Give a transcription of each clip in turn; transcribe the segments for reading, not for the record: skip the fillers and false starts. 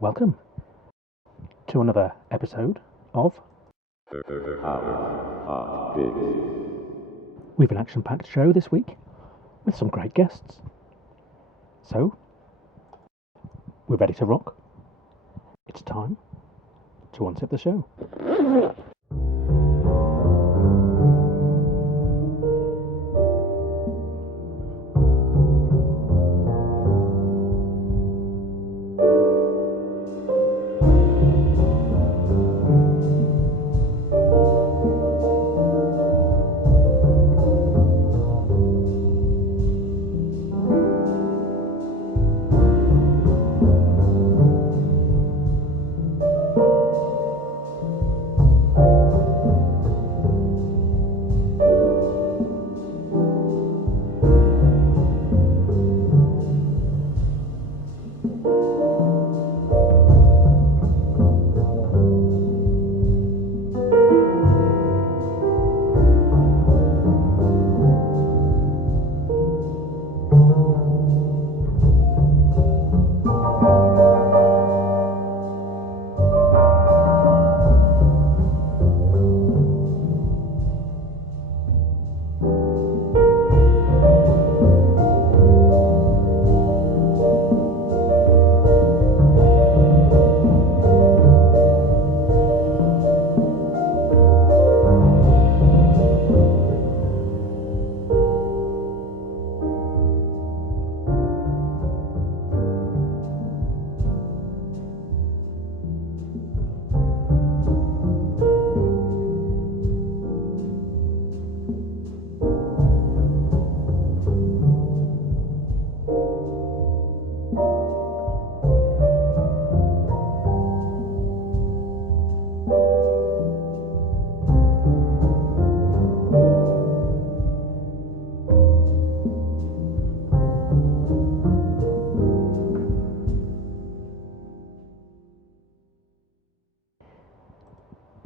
Welcome to another episode of Hotpicks. We've an action-packed show this week with some great guests. So, we're ready to rock. It's time to unzip the show.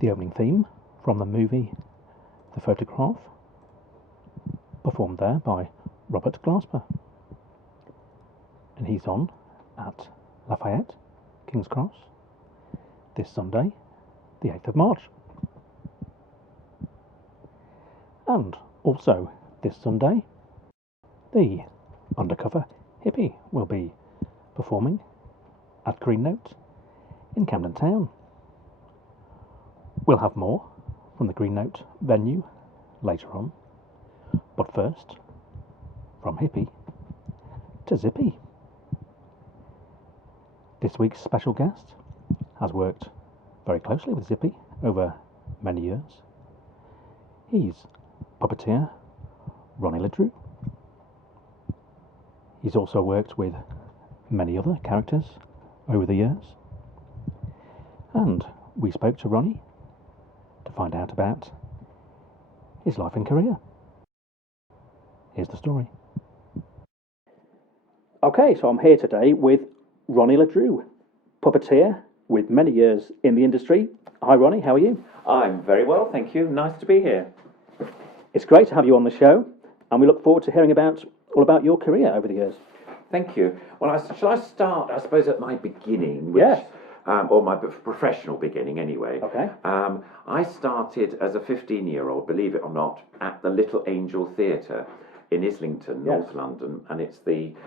The opening theme from the movie The Photograph, performed there by Robert Glasper. And he's on at Lafayette, King's Cross, this Sunday, the 8th of March. And also this Sunday, the Undercover Hippy will be performing at Green Note in Camden Town. We'll have more from the Green Note venue later on, but first, from Hippy to Zippy. This week's special guest has worked very closely with Zippy over many years. He's puppeteer Ronnie LeDrew. He's also worked with many other characters over the years, and we spoke to Ronnie to find out about his life and career. Here's the story. Okay, so I'm here today with Ronnie LeDrew, puppeteer with many years in the industry. Hi Ronnie, how are you? I'm very well, thank you. Nice to be here. It's great to have you on the show, and we look forward to hearing all about your career over the years. Thank you. Well, shall I start, I suppose, at my beginning? Yes. Or my professional beginning, anyway. Okay. I started as a 15-year-old, believe it or not, at the Little Angel Theatre in Islington, North London, and it's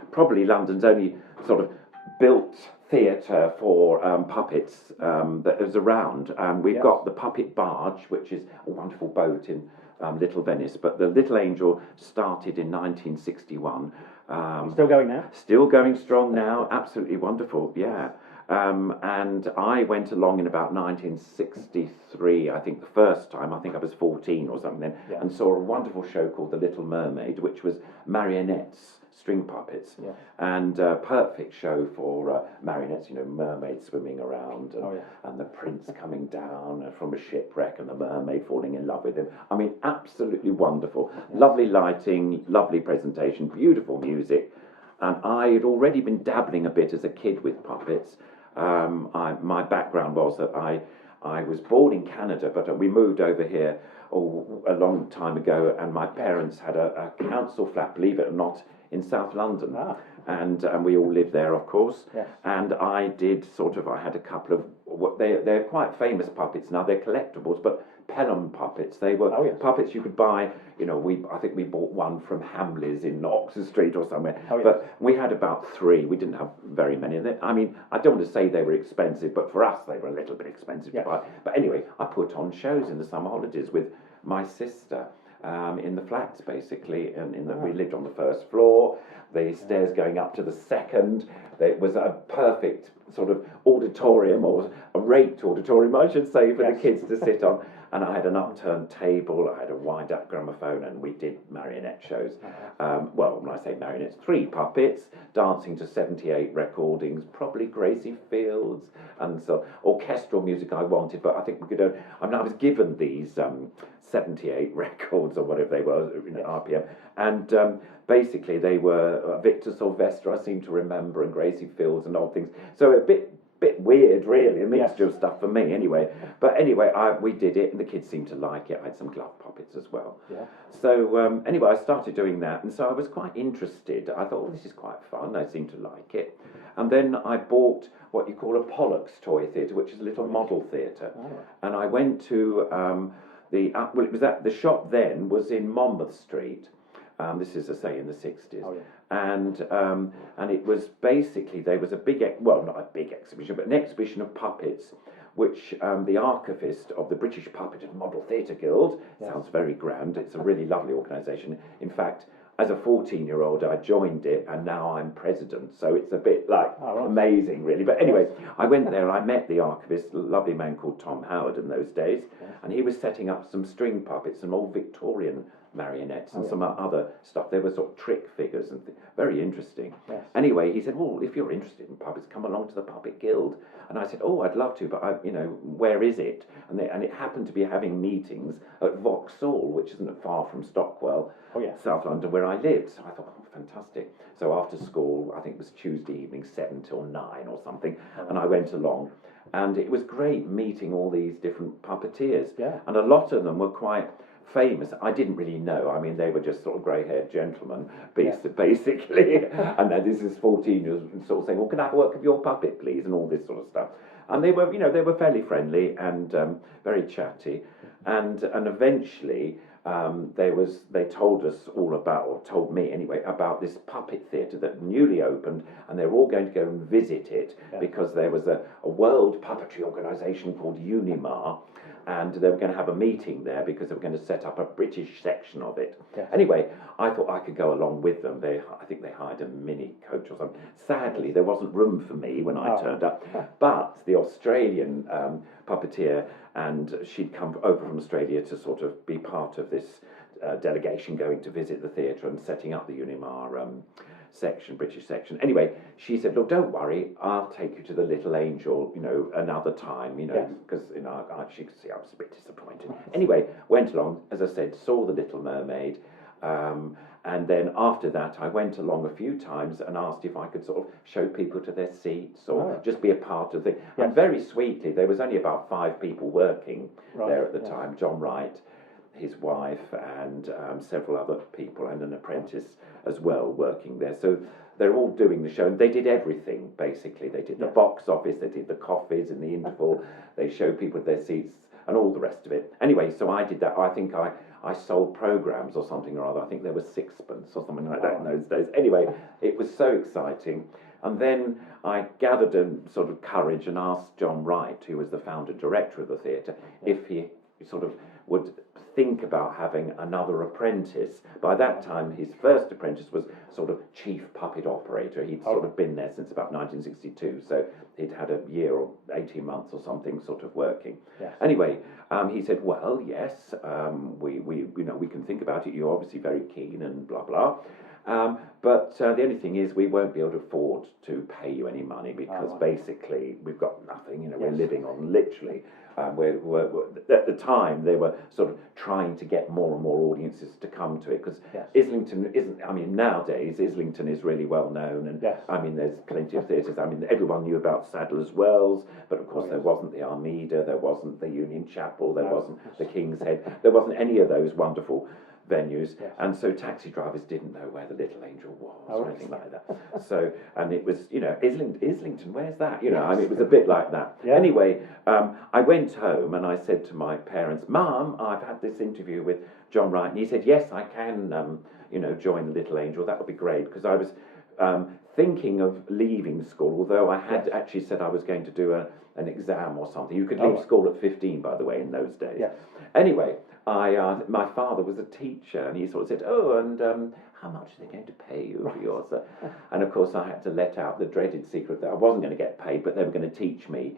probably London's only sort of built theatre for puppets that is around. We've got the Puppet Barge, which is a wonderful boat in Little Venice, but the Little Angel started in 1961. Still going now? Still going strong now, absolutely wonderful, yeah. And I went along in about 1963, I think the first time, I think I was 14 or something then, and saw a wonderful show called The Little Mermaid, which was marionettes, string puppets, and perfect show for marionettes, mermaids swimming around, and the prince coming down from a shipwreck and the mermaid falling in love with him. I mean, absolutely wonderful. Lovely lighting, lovely presentation, beautiful music. And I had already been dabbling a bit as a kid with puppets. My background was that I was born in Canada, but we moved over here a long time ago, and my parents had a council flat, believe it or not, in South London. and we all lived there, of course. Yes. And I did I had a couple of they're quite famous puppets now. They're collectibles, but Pelham puppets. They were puppets you could buy. I think we bought one from Hamleys in Oxford Street or somewhere. But we had about 3. We didn't have very many of them. I mean, I don't want to say they were expensive, but for us they were a little bit expensive to buy. But anyway, I put on shows in the summer holidays with my sister. In the flats, basically, and we lived on the first floor. The stairs going up to the second. It was a perfect sort of auditorium, or a raked auditorium, I should say, for the kids to sit on. And I had an upturned table, I had a wind-up gramophone, and we did marionette shows. Well, when I say marionettes, 3 puppets, dancing to 78 recordings, probably Gracie Fields, and so orchestral music I wanted, but I think we could. I was given these 78 records or whatever they were, RPM, and basically they were Victor Sylvester, I seem to remember, and Gracie Fields and old things. So a bit weird, really, a mixture of stuff for me, anyway. But anyway, we did it, and the kids seemed to like it. I had some glove puppets as well. Yeah. So anyway, I started doing that, and so I was quite interested. I thought, this is quite fun. They seem to like it. And then I bought what you call a Pollock's Toy Theatre, which is a little model theatre. And I went to it was at the shop then was in Monmouth Street. This is, I say, in the 60s. And it was basically, there was a not a big exhibition, but an exhibition of puppets, which the archivist of the British Puppet and Model Theatre Guild, sounds very grand, it's a really lovely organisation. In fact, as a 14-year-old, I joined it, and now I'm president, so it's a bit amazing, really. But anyway, I went there, I met the archivist, a lovely man called Tom Howard in those days, and he was setting up some string puppets, some old Victorian marionettes and some other stuff. There were sort of trick figures and very interesting. Anyway, he said, well, if you're interested in puppets, come along to the Puppet Guild. And I said, oh, I'd love to, but where is it? And it happened to be having meetings at Vauxhall, which isn't far from Stockwell, South London, where I lived. So I thought, oh, fantastic. So after school, I think it was Tuesday evening, 7 till 9 or something, and I went along. And it was great meeting all these different puppeteers. And a lot of them were quite famous. I didn't really know. I mean, they were just sort of grey-haired gentlemen, basically. And then this is 14 years sort of saying, well, can I have work of your puppet, please? And all this sort of stuff. And they were, they were fairly friendly and very chatty. And eventually, they told us all about, or told me anyway, about this puppet theatre that newly opened, and they were all going to go and visit it because there was a world puppetry organisation called Unimar, and they were going to have a meeting there because they were going to set up a British section of it. Anyway, I thought I could go along with them. I think they hired a mini coach or something. Sadly, there wasn't room for me when I turned up, but the Australian puppeteer, and she'd come over from Australia to sort of be part of this delegation going to visit the theatre and setting up the Unimar British section. Anyway, she said, look, don't worry, I'll take you to the Little Angel, another time, because, she could see I was a bit disappointed. Anyway, went along, as I said, saw the Little Mermaid, and then after that, I went along a few times and asked if I could sort of show people to their seats or just be a part of the thing. And very sweetly, there was only about 5 people working there at the time. John Wright, his wife, and several other people, and an apprentice as well working there. So they're all doing the show, and they did everything, basically. They did the box office, they did the coffees in the interval, they showed people their seats, and all the rest of it. Anyway, so I did that. I think I sold programmes or something or other. I think there was sixpence or something like that in those days. Anyway, it was so exciting. And then I gathered a sort of courage and asked John Wright, who was the founder director of the theatre, if he sort of would think about having another apprentice. By that time, his first apprentice was sort of chief puppet operator. He'd sort of been there since about 1962, so he'd had a year or 18 months or something sort of working. Anyway, he said, well, yes, we can think about it. You're obviously very keen and blah, blah. But the only thing is we won't be able to afford to pay you any money because basically we've got nothing, we're living on literally. We're, at the time, they were sort of trying to get more and more audiences to come to it because Islington isn't, nowadays Islington is really well known and there's plenty of theatres. Everyone knew about Sadler's Wells, but of course there wasn't the Armida, there wasn't the Union Chapel, there wasn't the King's Head, there wasn't any of those wonderful venues, Yes. and so taxi drivers didn't know where the Little Angel was or right. anything like that. So, and it was, Islington, where's that? I mean, it was a bit like that. Yeah. Anyway, I went home and I said to my parents, Mum, I've had this interview with John Wright, and he said, yes, I can, join the Little Angel. That would be great, because I was thinking of leaving school, although I had actually said I was going to do an exam or something. You could leave school at 15, by the way, in those days. Yes. Anyway, my father was a teacher, and he sort of said, "Oh, and how much are they going to pay you for yours?" And of course, I had to let out the dreaded secret that I wasn't going to get paid, but they were going to teach me,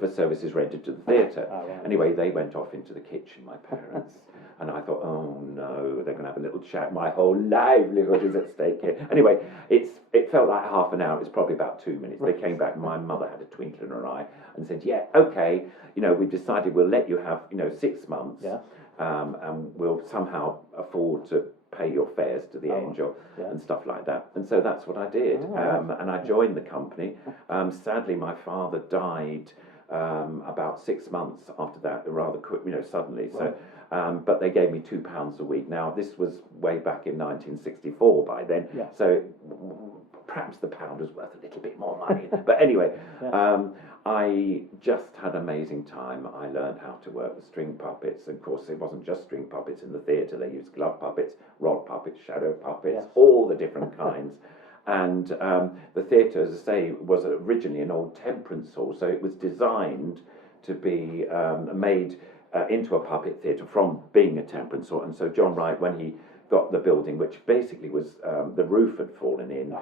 for services rendered to the theatre. Right. Anyway, they went off into the kitchen, my parents. And I thought, oh no, they're going to have a little chat. My whole livelihood is at stake here. Anyway, it felt like half an hour. It was probably about 2 minutes. They came back, and my mother had a twinkle in her eye and said, yeah, okay, we've decided we'll let you have, 6 months. Yeah. And we'll somehow afford to pay your fares to the Angel and stuff like that. And so that's what I did. And I joined the company. Sadly, my father died about 6 months after that, rather quick, suddenly. Right. So, but they gave me £2 a week. Now, this was way back in 1964 by then. Yeah. So perhaps the pound was worth a little bit more money. But anyway, I just had an amazing time. I learned how to work with string puppets. Of course, it wasn't just string puppets in the theatre. They used glove puppets, rod puppets, shadow puppets, all the different kinds. And the theatre, as I say, was originally an old temperance hall, so it was designed to be made into a puppet theatre from being a temperance hall. And so John Wright, when he got the building, which basically was the roof had fallen in,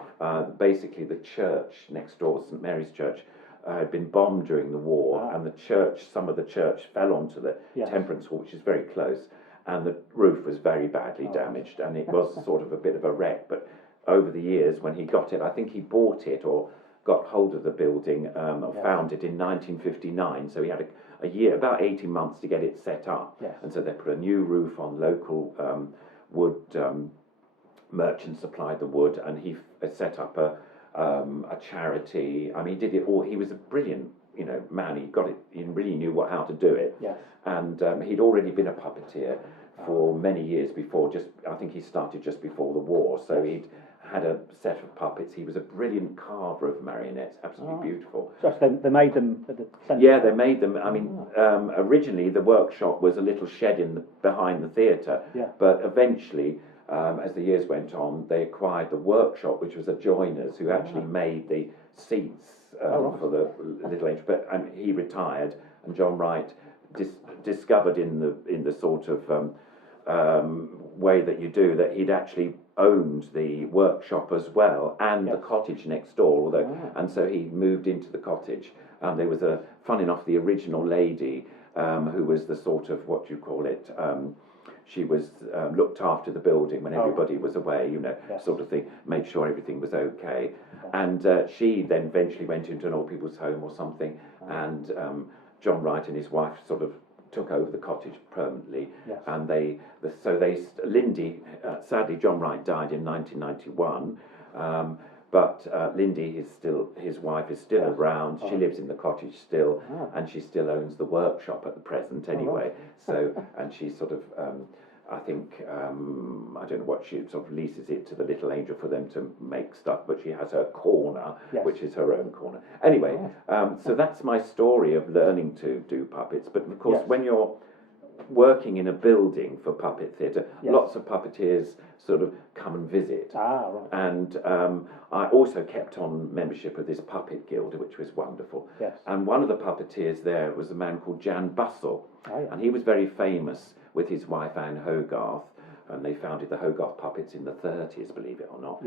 basically the church next door, St Mary's Church, had been bombed during the war, and the church, some of the church fell onto the temperance hall, which is very close, and the roof was very badly damaged, and it was sort of a bit of a wreck. But over the years, when he got it, I think he bought it or got hold of the building or found it in 1959. So he had a year, about 18 months to get it set up. Yes. And so they put a new roof on. Local wood merchants supplied the wood, and he set up a charity. I mean, he did it all. He was a brilliant, man. He got it. He really knew how to do it. Yes. And he'd already been a puppeteer for many years before. I think he started just before the war. So he'd had a set of puppets. He was a brilliant carver of marionettes, absolutely beautiful. So they made them at the centre? Yeah, they made them. I mean, originally the workshop was a little shed behind the theatre, but eventually, as the years went on, they acquired the workshop, which was a joiner's who actually made the seats for the Little Angel. But he retired, and John Wright discovered in the sort of way that you do that he'd actually owned the workshop as well and the cottage next door, and so he moved into the cottage. There was fun enough, the original lady who was the sort of, what do you call it, she was looked after the building when everybody was away, sort of thing, made sure everything was okay. And she then eventually went into an old people's home or something, and John Wright and his wife sort of took over the cottage permanently, and Lindy, sadly John Wright died in 1991, but Lindy his wife is still around. She lives in the cottage still, and she still owns the workshop at the present anyway. So, and she sort of, I think, I don't know what, she sort of leases it to the Little Angel for them to make stuff, but she has her corner, which is her own corner. Anyway, so that's my story of learning to do puppets. But of course, when you're working in a building for puppet theatre, lots of puppeteers sort of come and visit. And I also kept on membership of this puppet guild, which was wonderful. And one of the puppeteers there was a man called Jan Bussell, and he was very famous with his wife Anne Hogarth, and they founded the Hogarth Puppets in the 30s, believe it or not,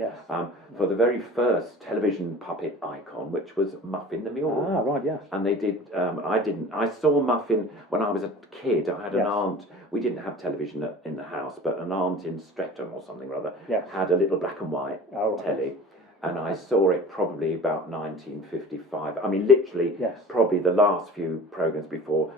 for the very first television puppet icon, which was Muffin the Mule. And they did, I saw Muffin when I was a kid. I had an aunt, we didn't have television in the house, but an aunt in Streatham or something or other had a little black and white telly. And I saw it probably about 1955. I mean, literally, probably the last few programmes before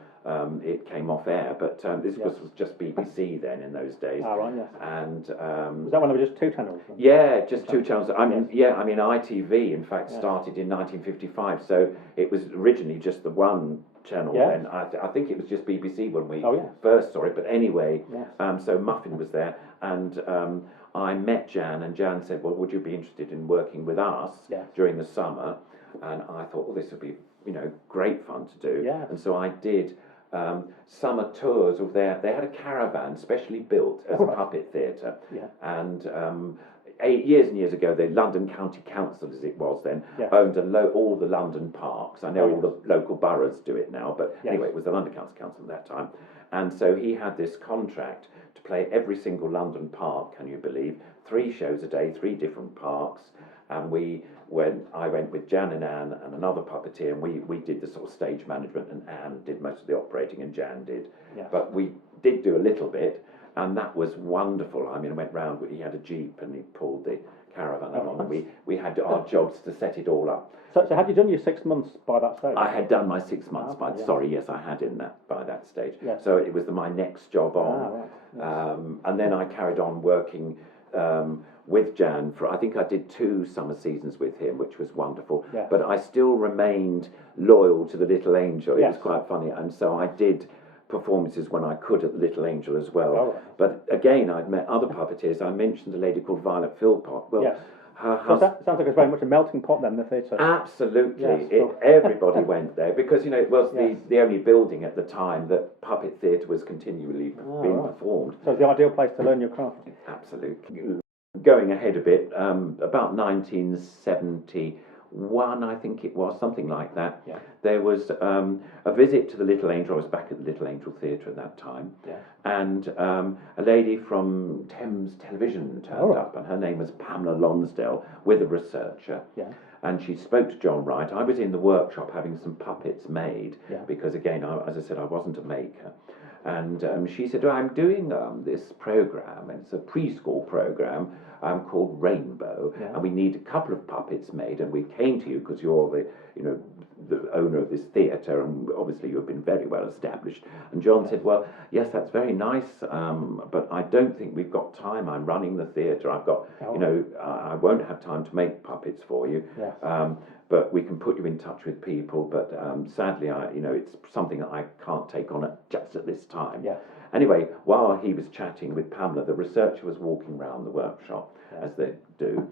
it came off air, but this was just BBC then in those days. Ah, right, yes. And was that when there were just 2 channels? Yeah, just 2 channels. I mean, ITV in fact started in 1955, so it was originally just the one channel then. I think it was just BBC when we first saw it, but anyway, so Muffin was there, and I met Jan, and Jan said, well, would you be interested in working with us during the summer? And I thought, well, this would be, great fun to do. Yeah. And so I did summer tours of they had a caravan specially built as a puppet theatre. Yeah. And 8 years and years ago, the London County Council, as it was then, owned all the London parks. I know all the local boroughs do it now, but anyway, it was the London County Council at that time. And so he had this contract to play every single London park, can you believe? 3 shows a day, 3 different parks. And I went with Jan and Anne and another puppeteer, and we did the sort of stage management, and Anne did most of the operating, and Jan did. Yeah. But we did do a little bit, and that was wonderful. I mean, I went round, he had a Jeep, and he pulled the caravan along, and we had our jobs to set it all up. So had you done your 6 months by that stage? I had done my 6 months by that stage. Yes. So it was my next job on. Right. Yes. And then I carried on working with Jan I think I did 2 summer seasons with him, which was wonderful. Yes. But I still remained loyal to the Little Angel. It was quite funny, and so I did performances when I could at the Little Angel as well. Oh, right. But again, I'd met other puppeteers. I mentioned a lady called Violet Philpott. Well, her So husband. that sounds like it's very much a melting pot then, the theatre. Absolutely. Yes, Everybody went there because, it was the only building at the time that puppet theatre was continually being performed. So it's the ideal place to learn your craft. Absolutely. Going ahead a bit, about 1971, I think it was, something like that, there was a visit to the Little Angel. I was back at the Little Angel Theatre at that time, and a lady from Thames Television turned up, and her name was Pamela Lonsdale, with a researcher. Yeah. And she spoke to John Wright. I was in the workshop having some puppets made, because again, as I said, I wasn't a maker. And she said, I'm doing this program. It's a preschool program called Rainbow, and we need a couple of puppets made. And we came to you because you're the owner of this theatre, and obviously you've been very well established. And John said, well, yes, that's very nice, but I don't think we've got time. I'm running the theatre. I've got, I won't have time to make puppets for you. Yes. But we can put you in touch with people. But sadly, it's something that I can't take on just at this time. Yes. Anyway, while he was chatting with Pamela, the researcher was walking around the workshop, as they do.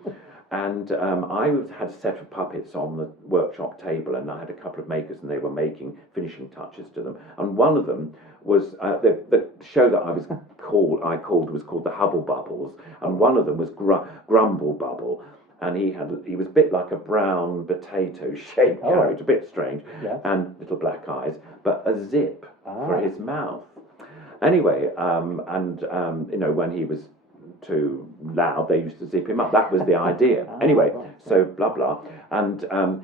And I had a set of puppets on the workshop table, and I had a couple of makers, and they were making finishing touches to them. And one of them was the show that I called was called the Hubble Bubbles, and one of them was Grumble Bubble. And he was a bit like a brown potato shaped character, a bit strange, and little black eyes, but a zip for his mouth. Anyway, when he was too loud, they used to zip him up. That was the idea. Anyway, so blah blah, and I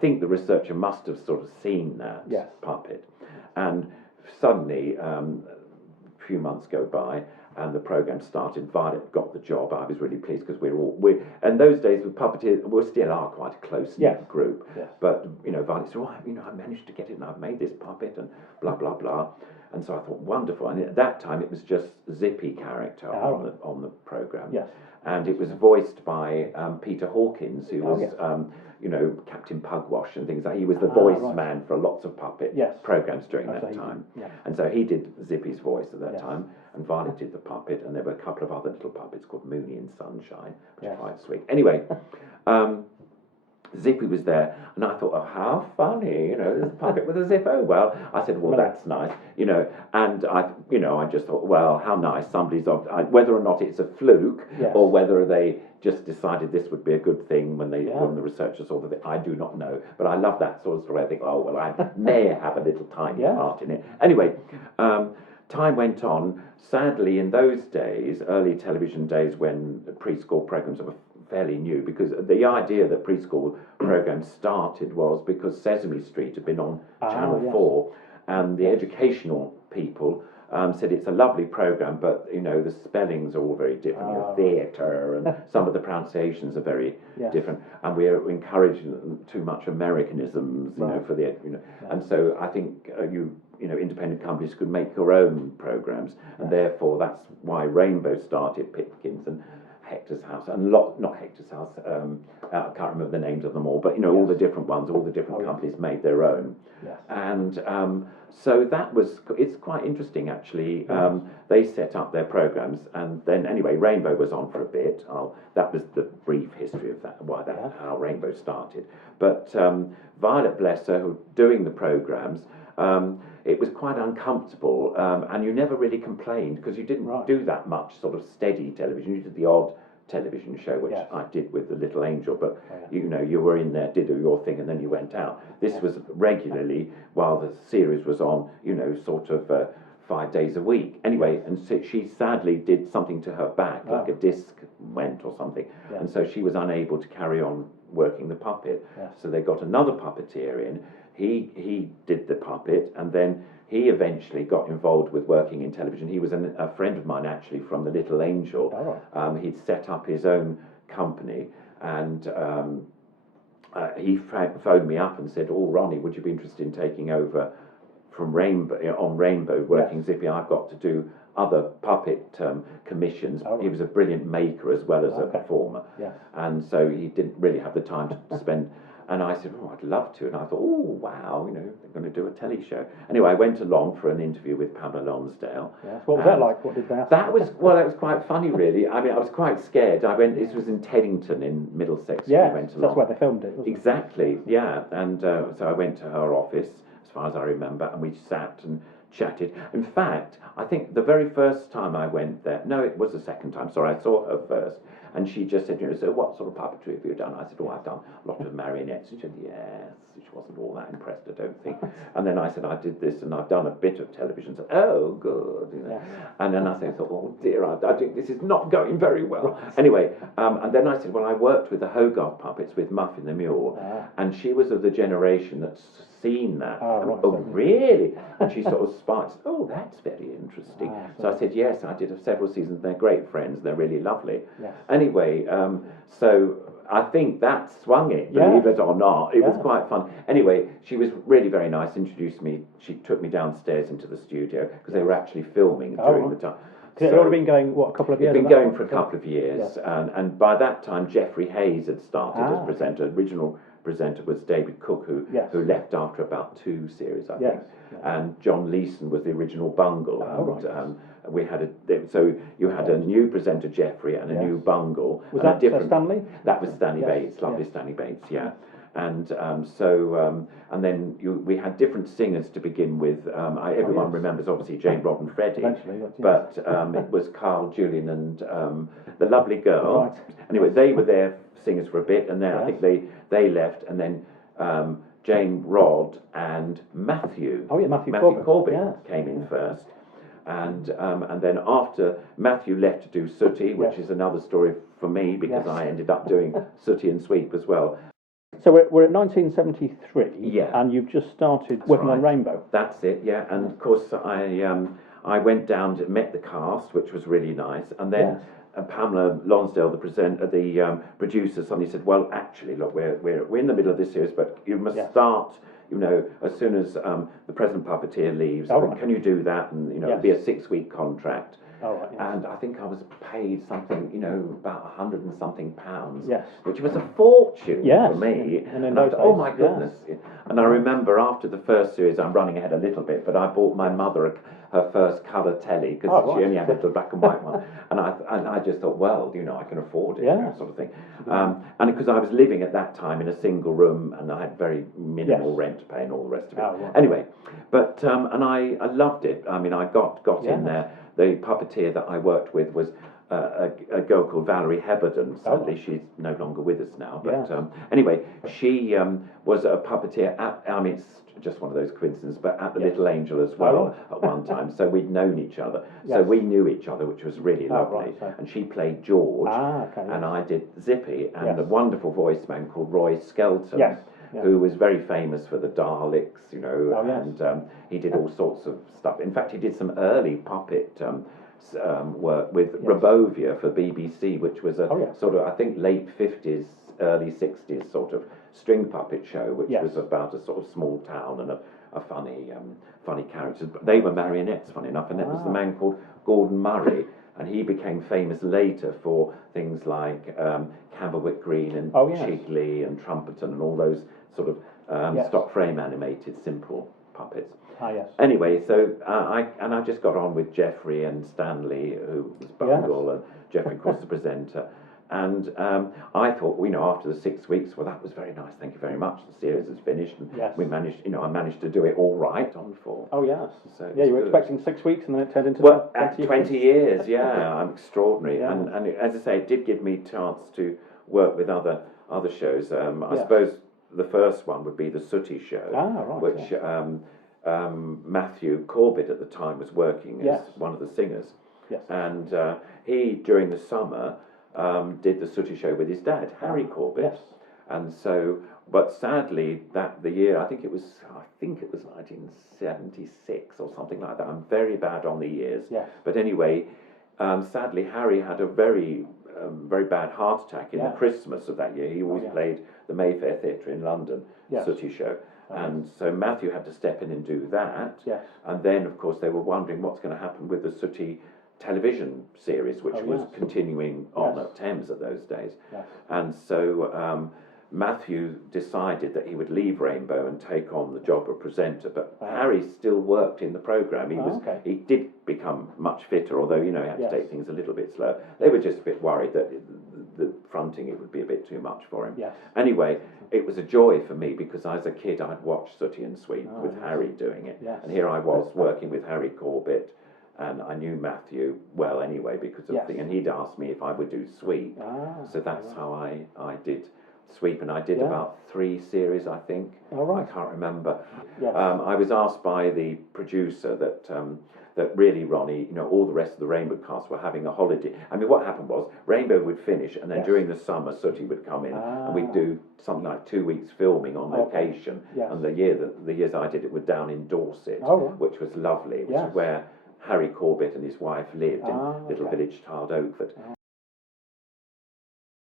think the researcher must have sort of seen that puppet, and suddenly a few months go by. And the program started. Violet got the job. I was really pleased because and those days with puppeteers, we still are quite a close-knit group. Yes. But Violet said, I managed to get it, and I've made this puppet, and blah blah blah. And so I thought, wonderful. And at that time, it was just Zippy character on the program. Yes. And it was voiced by Peter Hawkins, who was Captain Pugwash and things like that. He was the voice man for lots of puppet programs during that time. And so he did Zippy's voice at that time, and Violet did the puppet, and there were a couple of other little puppets called Mooney and Sunshine, which are quite sweet. Anyway, Zippy was there, and I thought, oh, how funny, this puppet with a zip. Oh, well, I said, well, that's nice, and I just thought, well, how nice, whether or not it's a fluke, or whether they just decided this would be a good thing when the researchers saw that, I do not know, but I love that sort of story. I think, oh, well, I may have a little tiny part in it. Anyway, time went on. Sadly, in those days, early television days, when preschool programs were fairly new, because the idea that preschool programs started was because Sesame Street had been on Channel 4, and the educational people said it's a lovely programme, but the spellings are all very different. Theatre and some of the pronunciations are very different, and we're encouraging too much Americanisms, for the and so I think independent companies could make their own programmes, and therefore that's why Rainbow started Pipkins and Hector's House, and not Hector's House. I can't remember the names of them all, but all the different ones, all the different companies made their own. Yes. And so it's quite interesting actually. They set up their programs, and then anyway, Rainbow was on for a bit. That was the brief history of that, how Rainbow started. But Violet Blesser, who were doing the programs, it was quite uncomfortable, and you never really complained because you didn't do that much sort of steady television. You did the odd television show, which I did with The Little Angel, but you were in there, did your thing, and then you went out. This was regularly while the series was on, sort of 5 days a week. Anyway, and so she sadly did something to her back, like a disc went or something, and so she was unable to carry on working the puppet. So they got another puppeteer in. He did the puppet, and then he eventually got involved with working in television. He was a friend of mine, actually, from The Little Angel. He'd set up his own company, and he phoned me up and said, Ronnie, would you be interested in taking over from Rainbow, working Zippy? I've got to do other puppet commissions. He was a brilliant maker as well as a performer. And so he didn't really have the time to spend... And I said, I'd love to. And I thought, wow, they're going to do a telly show. Anyway, I went along for an interview with Pamela Lonsdale. Yes. What was that like? What did they ask? That was quite funny, really. I mean, I was quite scared. This was in Teddington in Middlesex. Yeah, we went along. that's where they filmed it, wasn't Exactly, yeah. And so I went to her office, as far as I remember, and we sat and chatted. In fact, I think the very first time I went there, no, it was the second time, sorry, I saw her first, and she just said, so what sort of puppetry have you done? I said, I've done a lot of marionettes. She said, yes. She wasn't all that impressed, I don't think. And then I said, I did this, and I've done a bit of television. So, oh, good. And then I thought, oh dear, I think this is not going very well. Anyway, and then I said, I worked with the Hogarth puppets with Muffin the Mule, and she was of the generation that's seen that. Really? And she sort of sparked, that's very interesting. So I said, yes, I did several seasons. They're great friends. They're really lovely. Anyway, so I think that swung it, believe it or not. It was quite fun. Anyway, she was really very nice, introduced me. She took me downstairs into the studio because they were actually filming during the time. Because it had already been going, a couple of years? It's been going for a couple of years. And by that time, Geoffrey Hayes had started as presenter. Original presenter was David Cook, who left after about 2 series, I think. And John Leeson was the original Bungle. We had so you had a new presenter, Geoffrey, and a new Bungle. Was and that different Stanley? That was Stanley Bates, lovely Stanley Bates, And and then we had different singers to begin with. Everyone remembers, obviously, Jane, Rod and Freddie. But it was Carl, Julian, and the lovely girl. Anyway, they were there singers for a bit, and then I think they left, and then Jane, Rod, and Matthew. Matthew Corbett came in first. And then after Matthew left to do Sooty, which is another story for me because I ended up doing Sooty and Sweep as well. So we're at 1973, and you've just started working on Rainbow. That's it, and of course I went down, met the cast, which was really nice, and then Pamela Lonsdale, the producer, suddenly said, "Well, actually, look, we're in the middle of this series, but you must start." As soon as the present puppeteer leaves, can you do that? And it'll be a 6-week contract. And I think I was paid something, about £100 and something, which was a fortune for me. And I thought, oh my goodness! And I remember after the first series, I'm running ahead a little bit, but I bought my mother her first colour telly because she only had a black and white one, and I just thought, well, I can afford it, sort of thing. And because I was living at that time in a single room, and I had very minimal rent to pay and all the rest of it. Anyway, but and I loved it. I mean, I got in there. The puppeteer that I worked with was a girl called Valerie Heberden. Sadly, she's no longer with us now. But anyway, she was a puppeteer it's just one of those coincidences, but at the Little Angel as well at one time. So we'd known each other. So we knew each other, which was really lovely. And she played George, and I did Zippy, and a wonderful voice man called Roy Skelton. who was very famous for the Daleks, you know, Oh, yes. and he did all sorts of stuff. In fact, he did some early puppet work with Robovia for BBC, which was a sort of, I think, late 50s, early 60s sort of string puppet show, which was about a sort of small town and a funny characters. But they were marionettes, funny enough, and that was the man called Gordon Murray, and he became famous later for things like Camberwick Green and Chigley and Trumpeton and all those sort of stock frame animated simple puppets. Anyway, so I just got on with Geoffrey and Stanley, who was Bungle, and Geoffrey, of course, the presenter. And I thought, you know, after the 6 weeks, well, that was very nice. Thank you very much. The series is finished, and we managed. You know, I managed to do it all right on 4. Oh yes. So you were expecting 6 weeks, and then it turned into 20 years. Yeah, I'm extraordinary. And as I say, it did give me a chance to work with other shows. I suppose the first one would be the Sooty Show, which Matthew Corbett at the time was working as one of the singers. And he, during the summer, did the Sooty Show with his dad, Harry Corbett. And so, but sadly, the year, I think it was 1976 or something like that. I'm very bad on the years. But anyway, sadly, Harry had a very bad heart attack in the Christmas of that year. He always played the Mayfair Theatre in London, Sooty Show. And so Matthew had to step in and do that. And then, of course, they were wondering what's going to happen with the Sooty television series, which was continuing on at Thames at those days. And so Matthew decided that he would leave Rainbow and take on the job of presenter, but Harry still worked in the programme. He did become much fitter, although, you know, he had to take things a little bit slow. They were just a bit worried that the fronting, it would be a bit too much for him. Anyway, it was a joy for me because as a kid I'd watched Sooty and Sweep with Harry doing it, and here I was working with Harry Corbett. And I knew Matthew well anyway because of and he'd asked me if I would do Sweep. So that's how I did Sweep, and I did about 3 series, I think. I can't remember. I was asked by the producer that really, Ronnie, you know, all the rest of the Rainbow cast were having a holiday. I mean, what happened was Rainbow would finish, and then during the summer, Sooty would come in, and we'd do something like 2 weeks filming on location. And the years I did it were down in Dorset, which was lovely, which is where Harry Corbett and his wife lived in little village tiled Oakford.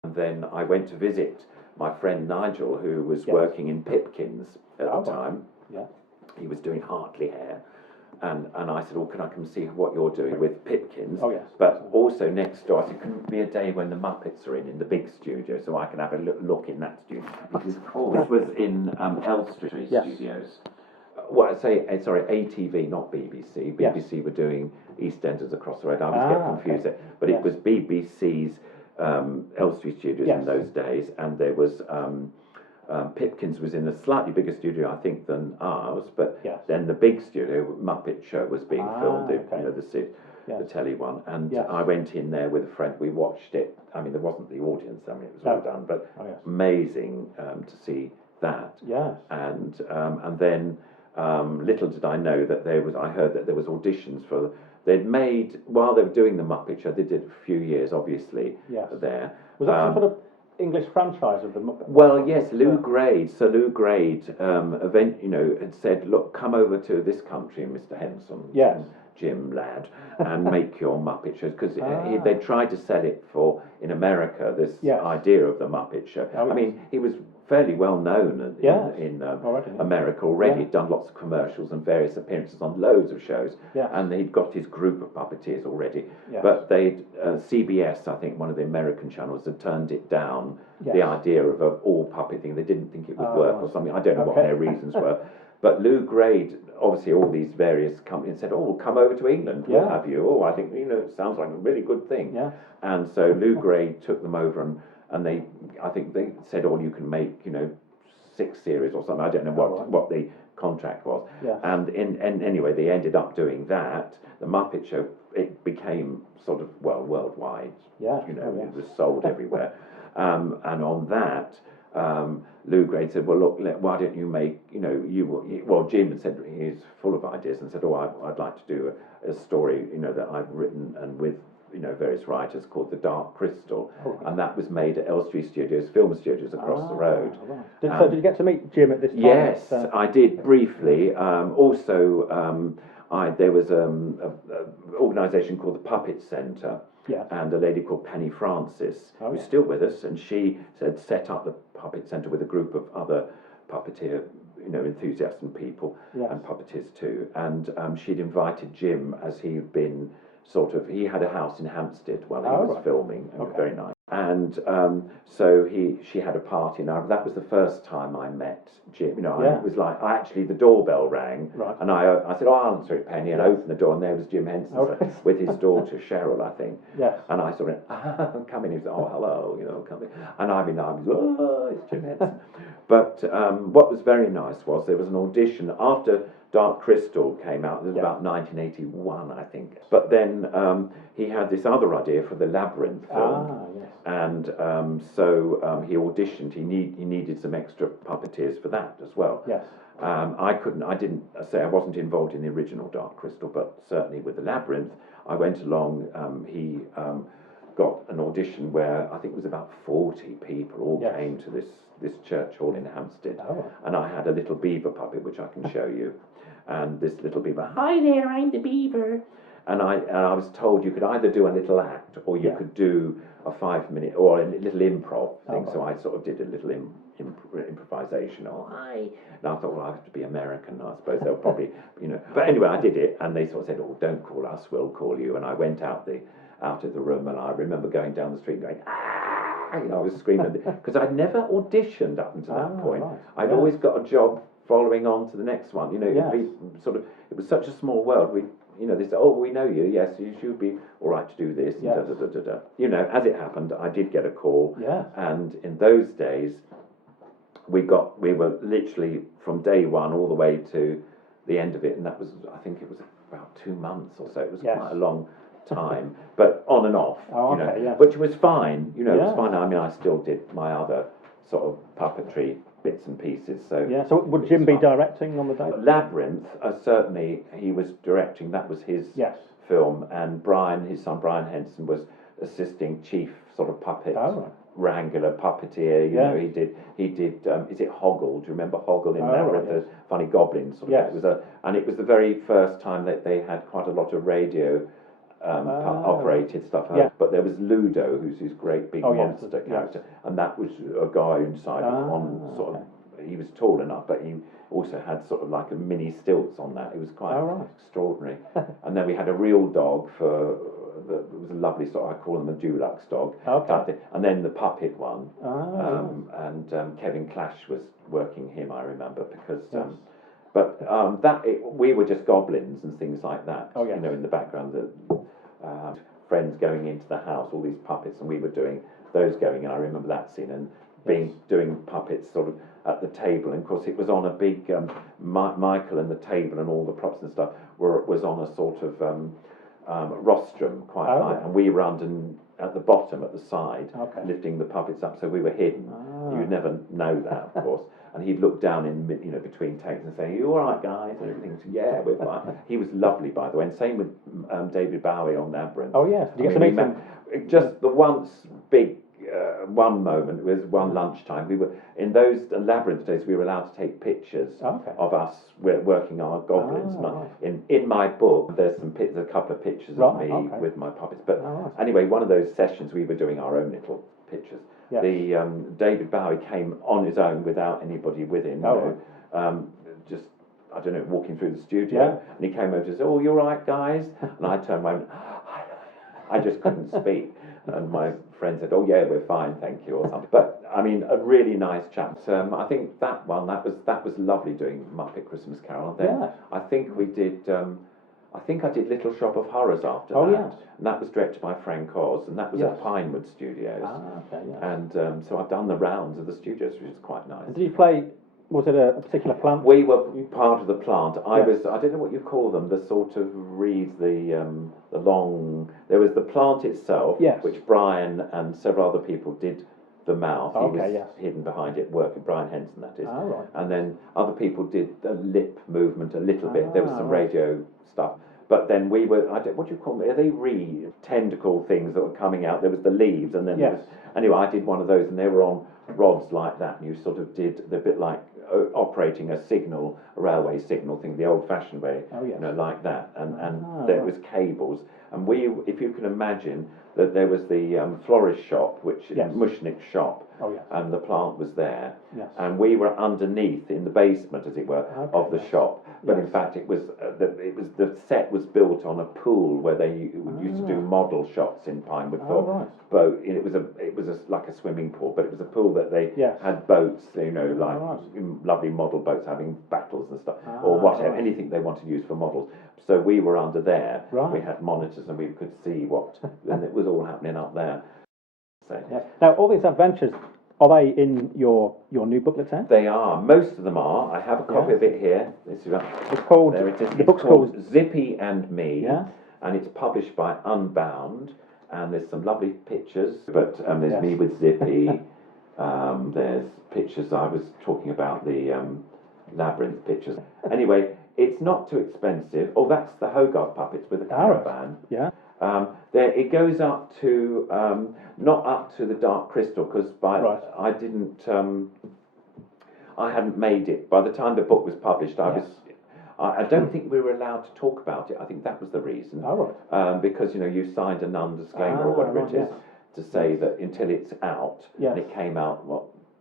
And then I went to visit my friend Nigel, who was working in Pipkins at the time. He was doing Hartley hair. And I said, can I come see what you're doing with Pipkins? But also next door, I said, couldn't be a day when the Muppets are in the big studio so I can have a look in that studio? Because, of course, it was in Elstree Studios. Well, sorry, ATV, not BBC. BBC were doing EastEnders across the road. I always get confused there. But it was BBC's Elstree Studios in those days, and there was Pipkins was in a slightly bigger studio, I think, than ours. But then the big studio, Muppet Show, was being filmed. You know, the telly one, and I went in there with a friend. We watched it. I mean, there wasn't the audience. I mean, it was all done, but amazing to see that. And then. Little did I know that I heard that there was auditions for. They'd made while they were doing the Muppet Show. They did a few years, obviously. There was that some sort of English franchise of the Muppet? Well, yes, Lou Grade. So Lou Grade, had said, "Look, come over to this country, Mr. Henson, Jim lad, and make your Muppet shows." Because they tried to sell it in America. This idea of the Muppet Show. I mean, he was fairly well known in America already. He'd done lots of commercials and various appearances on loads of shows, and he'd got his group of puppeteers already. But CBS, I think, one of the American channels, had turned it down. The idea of an all puppet thing, they didn't think it would work or something. I don't know what their reasons were. But Lou Grade, obviously, all these various companies said, "Oh, come over to England, we'll have you." Oh, I think it sounds like a really good thing. And so Lou Grade took them over and I think they said, you can make, 6 series or something. I don't know what the contract was. And anyway, they ended up doing that. The Muppet Show, it became sort of, worldwide. It was sold everywhere. And on that, Lou Grade said, look, why don't you make, Jim had said he's full of ideas and said, I'd like to do a story, that I've written and with various writers, called The Dark Crystal, and that was made at Elstree Studios, film studios across the road. Right. So did you get to meet Jim at this time? Yes, I did briefly. Also, there was an organisation called the Puppet Centre, and a lady called Penny Francis, who's still with us, and she had set up the Puppet Centre with a group of other puppeteer, enthusiasts and people, and puppeteers too. And she'd invited Jim, as he'd been he had a house in Hampstead while he was filming, and it was very nice. And so she had a party, and that was the first time I met Jim. It was like, the doorbell rang, and I said, I'll answer it, Penny, and I opened the door, and there was Jim Henson with his daughter Cheryl, I think. Yes. And I sort of come in, he was, oh, hello, come in. And I was, oh, it's Jim Henson. But what was very nice was there was an audition after Dark Crystal came out. It was about 1981, I think. But then he had this other idea for the Labyrinth film, and so he auditioned. He needed some extra puppeteers for that as well. Yes. I wasn't involved in the original Dark Crystal, but certainly with the Labyrinth, I went along. He got an audition where I think it was about 40 people all came to this church hall in Hampstead, and I had a little beaver puppet which I can show you. And this little beaver, hi there, I'm the beaver. And I was told you could either do a little act or you could do a 5-minute or a little improv thing. So I sort of did a little improvisation. Oh, hi. And I thought, well, I have to be American. I suppose they'll probably, But anyway, I did it, and they sort of said, oh, don't call us, we'll call you. And I went out of the room, and I remember going down the street going, ah! I was screaming because I'd never auditioned up until that point. Right. I'd always got a job following on to the next one. It'd be it was such a small world. They said, oh, we know you, yes, you should be all right to do this, and as it happened, I did get a call, and in those days, we were literally from day one all the way to the end of it, and that was, I think it was about 2 months or so. It was quite a long time, but on and off, which was fine, it was fine. I mean, I still did my other sort of puppetry bits and pieces. So would Jim be directing on the day? Labyrinth, certainly he was directing. That was his film, and his son Brian Henson, was assisting chief sort of puppet wrangler, puppeteer. He did. Is it Hoggle? Do you remember Hoggle in Labyrinth? The funny goblin sort of. It was the very first time that they had quite a lot of radio operated stuff. But there was Ludo, who's his great big monster character, and that was a guy inside on sort of. He was tall enough, but he also had sort of like a mini stilts on that. It was quite extraordinary. And then we had a real dog it was a lovely sort. I call him the Dulux dog. And then the puppet one. And Kevin Clash was working him, I remember, because. We were just goblins and things like that. In the background, friends going into the house, all these puppets, and we were doing those going. And I remember that scene and doing puppets sort of at the table. And of course, it was on a big Michael and the table and all the props and stuff was on a sort of rostrum quite high, and we were at the bottom at the side, lifting the puppets up, so we were hidden. You'd never know that, of course. And he'd look down in between takes and say, "You all right, guys?" And everything. So, yeah, we're fine. He was lovely, by the way. And same with David Bowie on Labyrinth. Oh yes, did you get to meet him? Just the once big one moment. It was one lunchtime. We were in those Labyrinth days. We were allowed to take pictures of us. We're working our goblins. In my book, there's a couple of pictures of me with my puppets. But anyway, one of those sessions, we were doing our own little pictures. Yes. The David Bowie came on his own without anybody with him. Just I don't know, walking through the studio, and he came over to say, "Oh, you're right, guys," and I turned around. I just couldn't speak. And my friend said, "Oh yeah, we're fine, thank you," or something. But I mean, a really nice chap. I think that was lovely doing Muppet Christmas Carol. And then I think we did. I think I did Little Shop of Horrors after that. And that was directed by Frank Oz, and that was at Pinewood Studios. And so I've done the rounds of the studios, which is quite nice. And did you play? Was it a particular plant? We were part of the plant. I don't know what you call them, the sort of reeds, the long... There was the plant itself, which Brian and several other people did the mouth. He was hidden behind it, working, Brian Henson, that is. And then other people did the lip movement a little bit. There was some radio stuff. but then we were, what do you call them? Are they tentacle things that were coming out? There was the leaves, and then there was, anyway, I did one of those, and they were on rods like that, and you sort of did, they're a bit like operating a railway signal thing, the old-fashioned way, like that, and there was cables, and if you can imagine, that there was the florist shop, which is Mushnik's shop, and the plant was there, and we were underneath in the basement, as it were, of the shop. But in fact, it was the set was built on a pool where they used to do model shots in Pinewood for boat. It was like a swimming pool, but it was a pool that they had boats, lovely model boats having battles and stuff, or whatever, anything they wanted to use for models. So we were under there. We had monitors and we could see and it was all happening up there. So. Now, all these adventures, are they in your new booklet set? They are. Most of them are. I have a copy of it here. It's called. There it is. The book's called Zippy and Me, and it's published by Unbound. And there's some lovely pictures. But there's me with Zippy. There's pictures. I was talking about the labyrinth pictures. Anyway, it's not too expensive. Oh, that's the Hogarth puppets with a caravan. It goes up to not up to the Dark Crystal because I didn't. I hadn't made it by the time the book was published. I don't think we were allowed to talk about it. I think that was the reason. Because you signed a non-disclaimer or whatever it is to say that until it's out, and it came out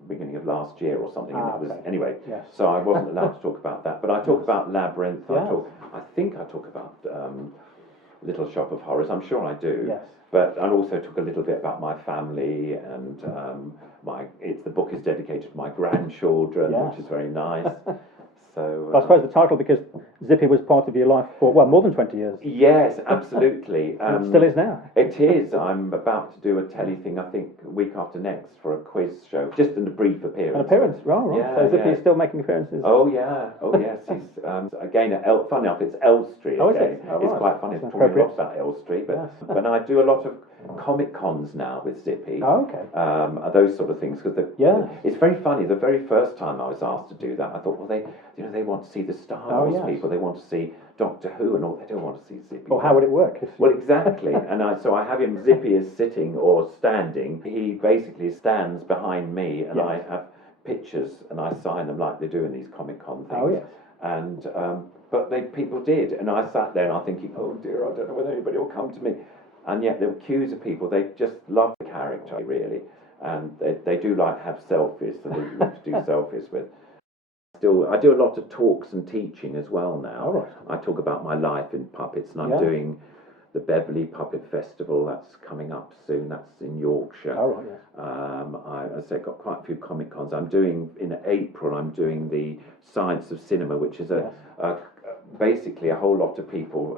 beginning of last year or something, and it was anyway. So I wasn't allowed to talk about that. But I talk about Labyrinth. I think I talk about. Little Shop of Horrors, I'm sure I do. But I also talk a little bit about my family, and the book is dedicated to my grandchildren, which is very nice. So I suppose the title, because Zippy was part of your life for more than 20 years. Yes, absolutely. It still is now. It is. I'm about to do a telly thing, I think, week after next for a quiz show, just in a brief appearance. An appearance, right. Yeah, so Zippy is still making appearances. Oh yes. He's again funny enough, it's Elstree. It's quite funny. It's talking a lot about Elstree, but I do a lot of Comic Cons now with Zippy. Those sort of things, because it's very funny. The very first time I was asked to do that, I thought, well, they want to see the Star Wars people. They want to see Doctor Who and all. They don't want to see Zippy. Well, how would it work? Well, exactly. And so I have him. Zippy is sitting or standing. He basically stands behind me, and I have pictures, and I sign them like they do in these Comic Con things. And but people did, and I sat there and I'm thinking, oh dear, I don't know whether anybody will come to me. And yet there were queues of people. They just love the character, really, and they do have selfies, so they love to do selfies with. I do a lot of talks and teaching as well now. I talk about my life in puppets, and I'm doing the Beverley Puppet Festival. That's coming up soon. That's in Yorkshire. I've got quite a few Comic Cons. I'm doing in April. I'm doing the Science of Cinema, which is basically a whole lot of people.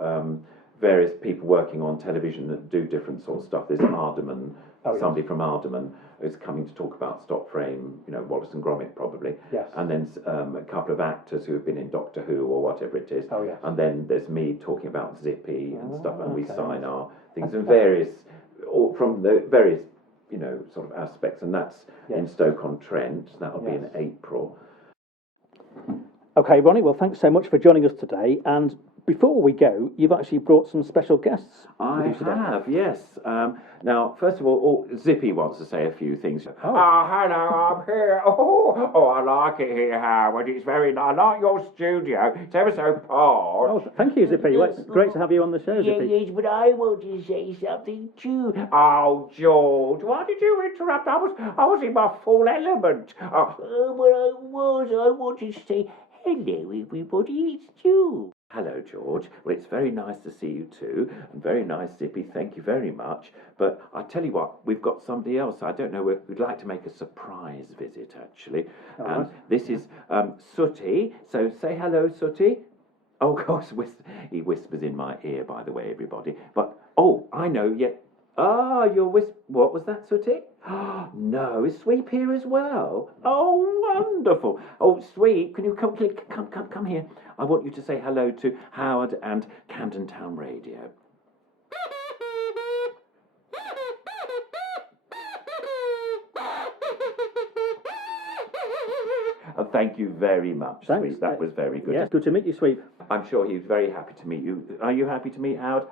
Various people working on television that do different sort of stuff. There's Ardaman, somebody from Ardaman is coming to talk about stop frame, Wallace and Gromit probably. And then a couple of actors who have been in Doctor Who or whatever it is. And then there's me talking about Zippy and stuff, and we sign our things and from the various, sort of aspects, and that's in Stoke-on-Trent. That'll be in April. Okay, Ronnie, well, thanks so much for joining us today, and before we go, you've actually brought some special guests. I have, yes. Now, first of all, Zippy wants to say a few things. Hello, I'm here. Oh, I like it here, Howard. It's very nice. I like your studio. It's ever so posh. Oh, thank you, Zippy. Well, it's great to have you on the show, Zippy. Yes, but I want to say something too. Oh, George, why did you interrupt? I was in my full element. Well, I wanted to say hello, everybody. It's you. Hello, George. Well, it's very nice to see you too, and very nice, Zippy. Thank you very much. But I tell you what, we've got somebody else. I don't know. We'd like to make a surprise visit, actually. And this is Sooty. So say hello, Sooty. Oh, gosh, he whispers in my ear, by the way, everybody. But I know. You're what was that, Sooty? No, is Sweep here as well? Oh, wonderful. Oh, Sweep, can you come here? I want you to say hello to Howard and Camden Town Radio. Thank you very much, Thanks. Sweep. That was very good. Yes, good to meet you, Sweep. I'm sure he's very happy to meet you. Are you happy to meet Howard?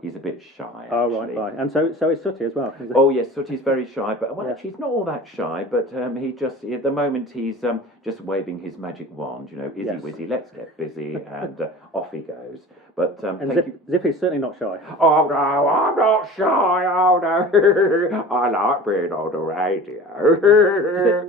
He's a bit shy, actually. Oh, right. And so is Sooty as well. Is it? Oh, yes, Sooty's very shy, but, well, Yeah. actually, he's not all that shy, but he just, at the moment, he's just waving his magic wand, Izzy Yes. Wizzy, let's get busy, and off he goes. But And thank you. Zippy's certainly not shy. Oh no, I'm not shy. Oh no, I like being on the radio.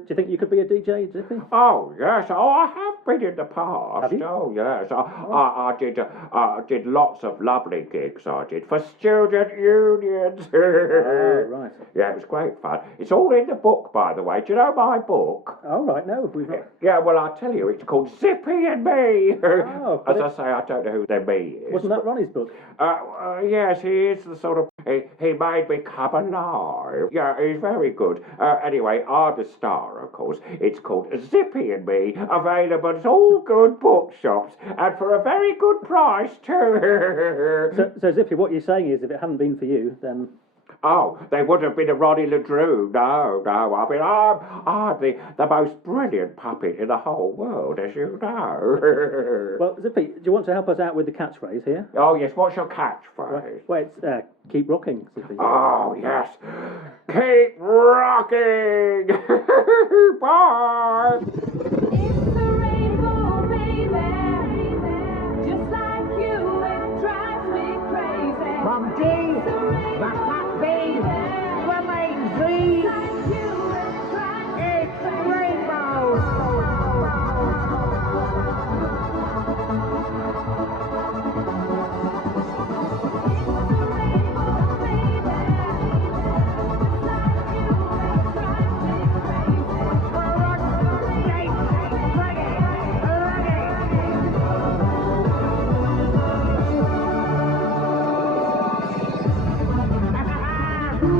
Do you think you could be a DJ, Zippy? Oh yes, I have been in the past. Have you? Oh yes, I did lots of lovely gigs. I did for student unions. Oh, right. Yeah, it was great fun. It's all in the book, by the way. Do you know my book? Oh, right. No, we've not. Yeah, well, I'll tell you, it's called Zippy and Me. Oh, As I say, I don't know who the me is. Wasn't that Ronnie's book? Yes, he is the sort of. He made me come alive. Yeah, he's very good. Anyway, I'm the star, of course. It's called Zippy and Me, available at all good bookshops, and for a very good price, too. So Zippy, what you're saying is if it hadn't been for you, then... Oh, they would have been a Ronnie Ledrew. No. I mean, I'm the most brilliant puppet in the whole world, as you know. Well, Zippy, do you want to help us out with the catchphrase here? Oh, yes, what's your catchphrase? Well, it's keep rocking, Zippy. Oh, yes. Keep rocking! Bye! It's a rainbow, baby. Just like you, it drives me crazy. From D, the top B, the main Z, it's rainbow.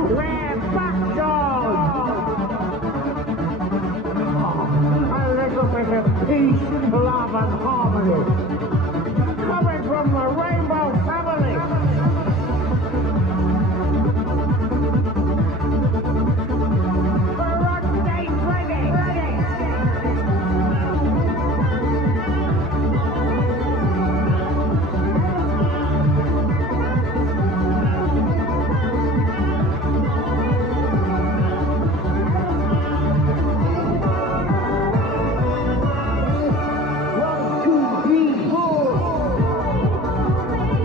We're back, George! A little bit of peace, love and harmony. Coming from the Rainbow family. For Rock Day 20. One, two, three, four.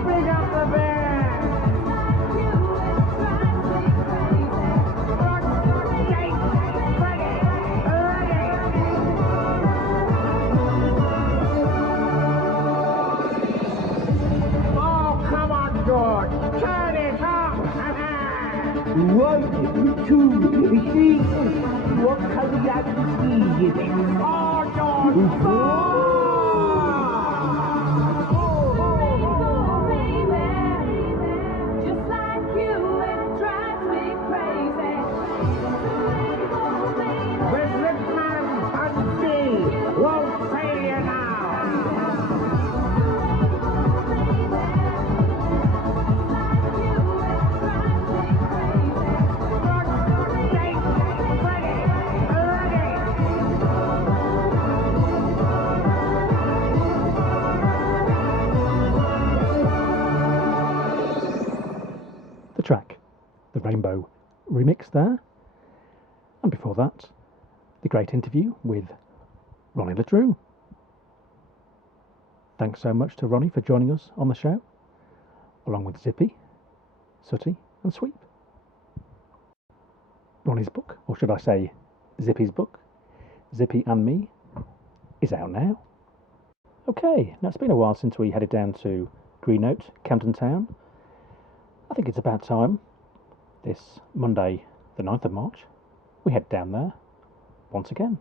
Bring up the band. Rock Day 20. Oh, come on, George. Turn it up. 1, 2, 3. What color are you seeing? Oh, George. Just like you, it drives me crazy. With Rickman and D, won't fail you now. Rock Day 20. The track, the Rainbow remix there. And before that, the great interview with Ronnie Ledrew. Thanks so much to Ronnie for joining us on the show, along with Zippy, Sooty and Sweep. Ronnie's book, or should I say Zippy's book, Zippy and Me, is out now. Okay, now it's been a while since we headed down to Greenote, Camden Town. I think it's about time, this Monday, the 9th of March, we head down there once again.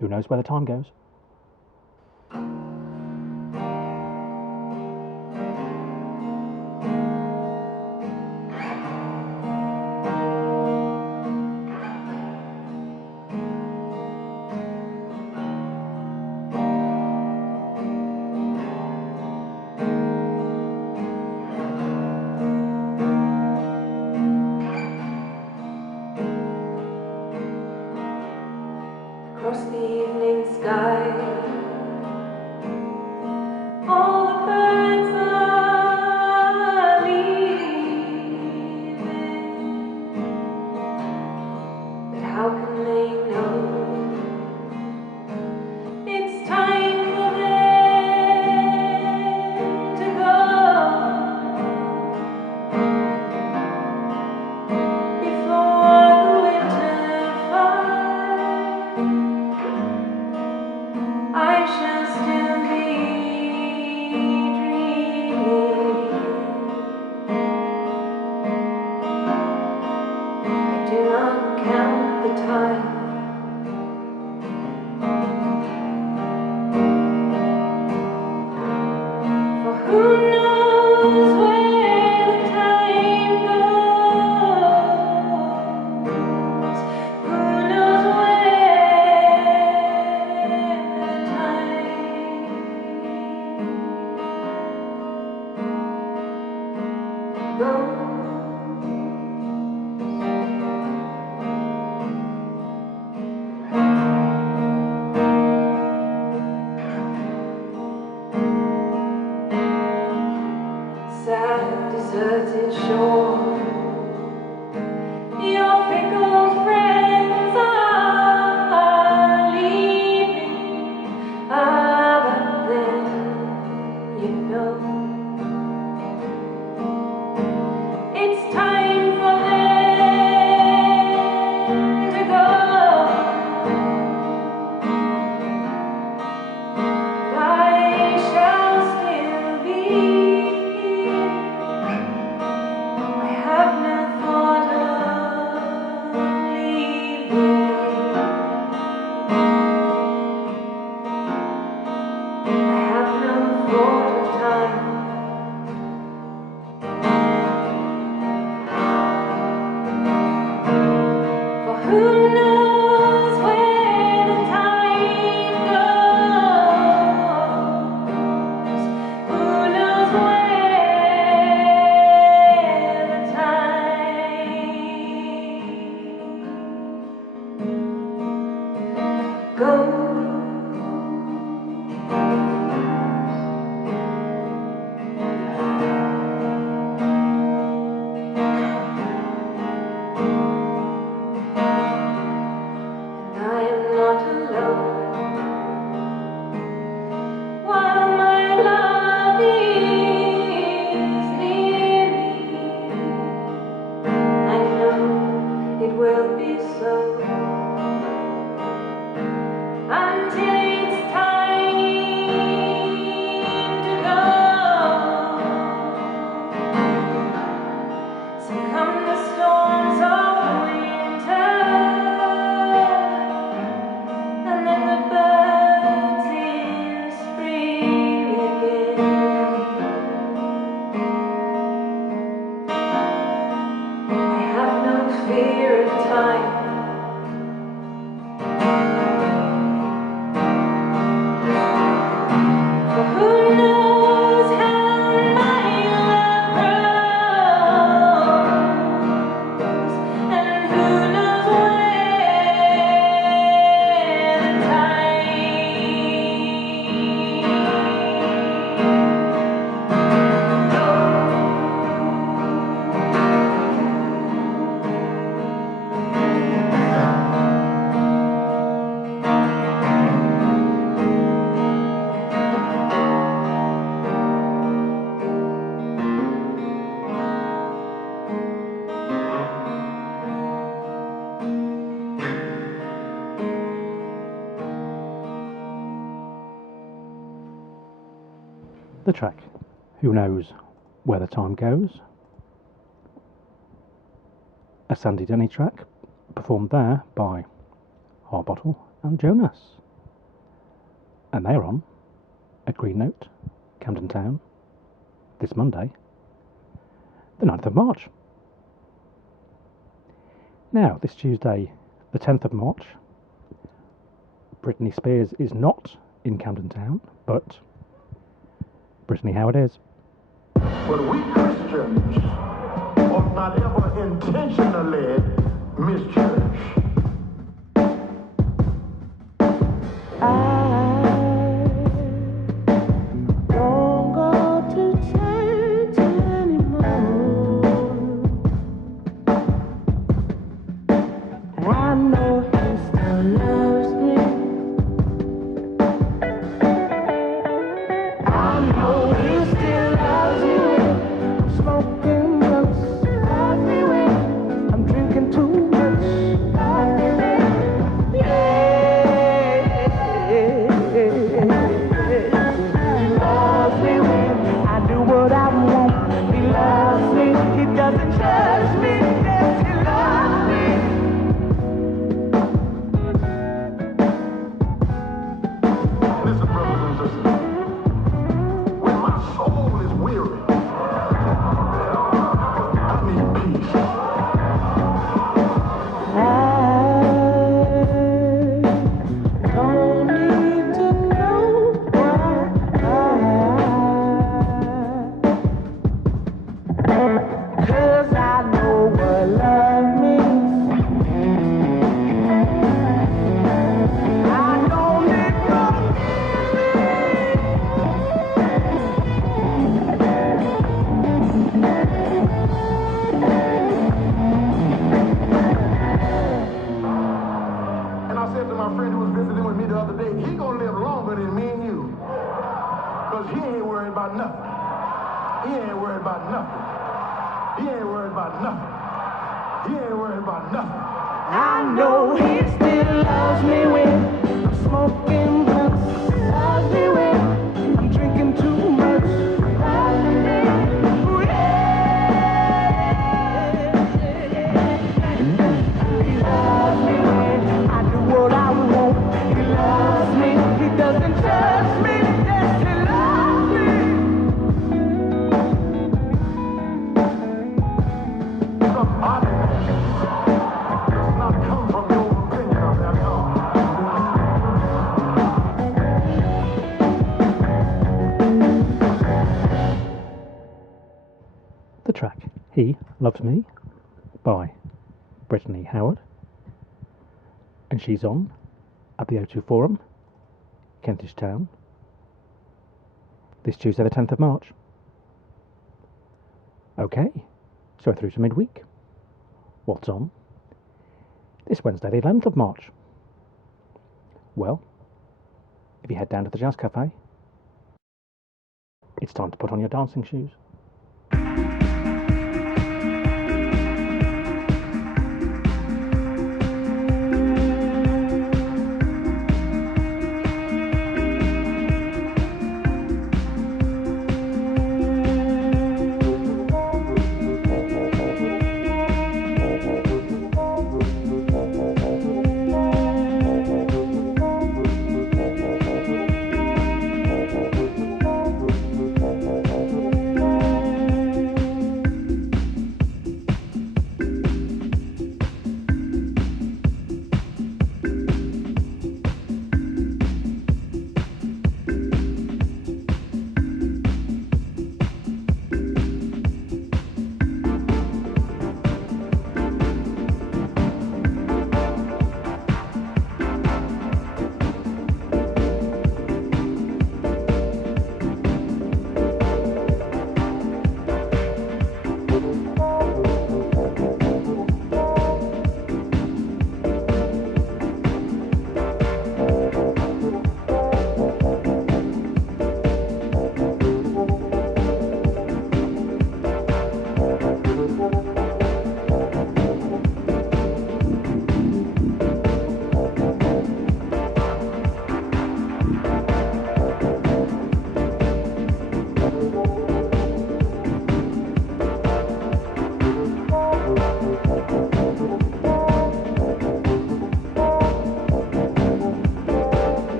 Who knows where the time goes? across the evening sky. All the birds are leaving, but how can they know it's time for them to go? Before the winter fire, I shall still be dreaming. I do not count the time. For who knows where the time goes? Who knows where the time goes? Sad, deserted shore, your fickle friends are leaving. But then, you know, it's time for them to go. I shall still be here. I have no thought of leaving. I have no thought of time. For who knows where the time goes? Who knows where the time goes? And I am not alone. While my love is near me, I know it will be so until it's time to go. So come the storms of winter, and then the birds in spring again. I have no fear of time. For who knows how my love grows, and who knows where the The track, Who Knows Where the Time Goes? A Sandy Denny track, performed there by Harbottle and Jonas. And they're on at Green Note, Camden Town, this Monday, the 9th of March. Now, this Tuesday, the 10th of March, Brittany Spears is not in Camden Town, but Brittany, how it is. But we Christians ought not ever intentionally misjudge. said to my friend who was visiting with me the other day, he gonna live longer than me and you. Because he ain't worried about nothing. He ain't worried about nothing. He ain't worried about nothing. He ain't worried about nothing. I know he still loves me when I'm smoking blunts. Loves me when I'm drinking too much. Loves me when, ooh, yeah. He loves me when I do what I want. He loves me, he doesn't judge me. Yes, he loves me. Somebody does not come from your opinion of that dog. The track He Loves Me by Brittany Howard, and she's on at the O2 Forum, Kentish Town, this Tuesday the 10th of March. Okay, so we're through to midweek. What's on this Wednesday the 11th of March? Well, if you head down to the Jazz Cafe, it's time to put on your dancing shoes.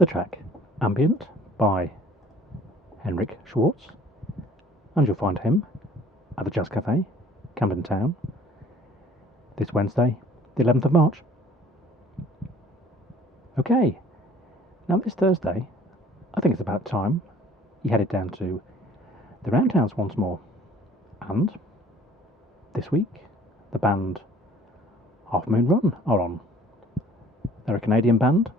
The track Ambient by Henrik Schwarz, and you'll find him at the Jazz Cafe, Camden Town, this Wednesday, the 11th of March. Okay, now this Thursday, I think it's about time you headed down to the Roundhouse once more. And this week, the band Half Moon Run are on. They're a Canadian band,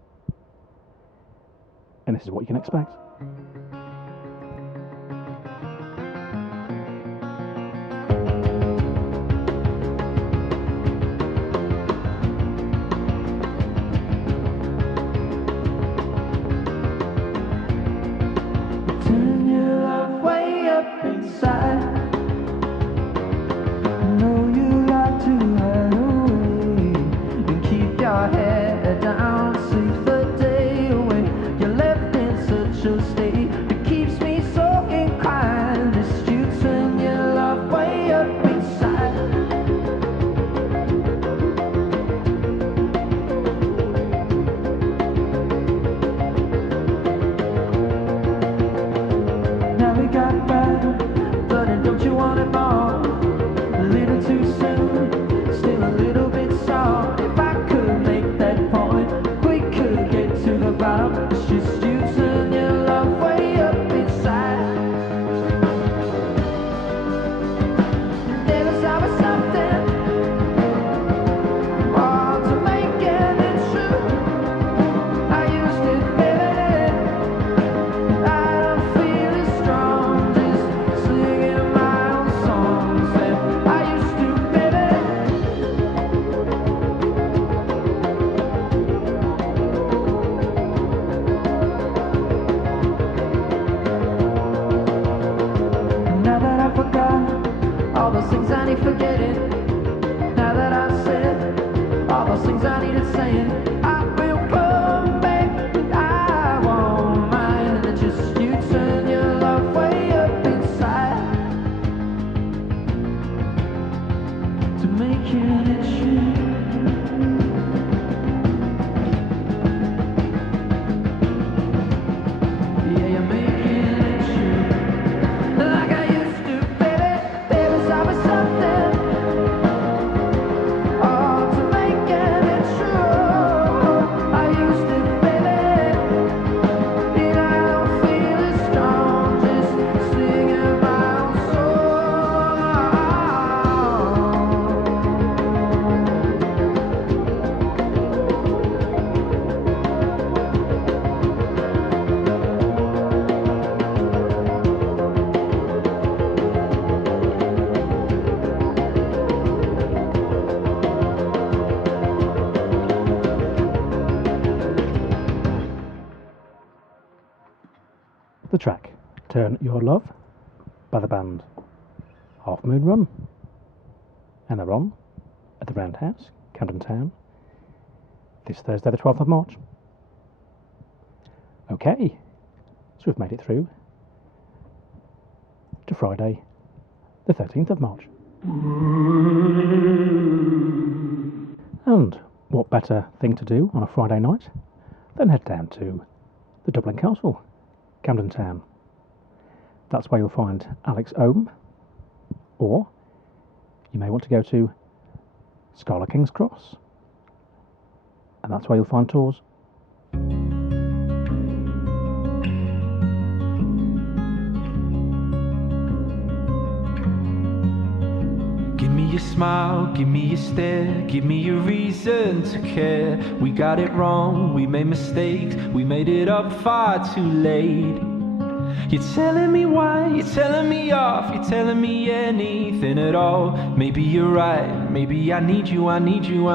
and this is what you can expect. Turn your love way up inside. Know you got to hide away and keep your head down, sleep the day away. You're left in such a state that keeps me so inclined. Just you turn your love way up inside. Now we got back, but don't you want it more? A little too soon, still a little bit soft. If I could make that point, we could get to the bottom. It's just you turn your love way up inside. There was always something more to make it true. I used it, baby. I don't feel as strong, just singing my own songs. And I used to, baby. Now that I forgot all those things I need forgetting, now that I said all those things I needed saying, I will come back and I won't mind. And it's just you turn your love way up inside to making it true. Yeah, you're making it true. Like I used to, baby. There was always something to make it true. I used to, baby. And I don't feel as strong, just singing my own song. The track Turn Your Love by the band Half Moon Run, and they're on at the Roundhouse, Camden Town, this Thursday the 12th of March. Okay, so we've made it through to Friday the 13th of March. And what better thing to do on a Friday night than head down to the Dublin Castle, Camden Town. That's where you'll find Alex Ohm, or you may want to go to Scala King's Cross, and that's where you'll find tours. Give me your smile, give me your stare, give me a reason to care. We got it wrong, we made mistakes, we made it up far too late. You're telling me why, you're telling me off, you're telling me anything at all. Maybe you're right, maybe I need you, I